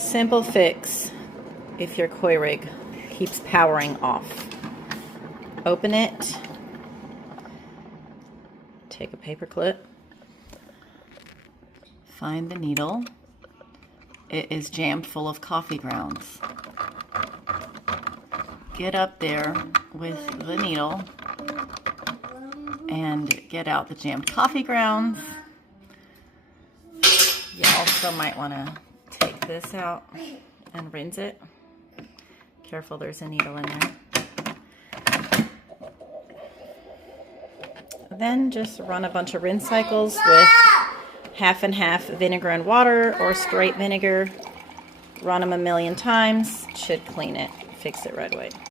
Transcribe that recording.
Simple fix if your Keurig keeps powering off. Open it, take a paper clip, find the needle. It is jammed full of coffee grounds. Get up there with the needle and get out the jammed coffee grounds. You also might want to take this out and rinse it. Careful, there's a needle in there. Then just run a bunch of rinse cycles with half and half vinegar and water or straight vinegar. Run them a million times, should clean it, fix it right away.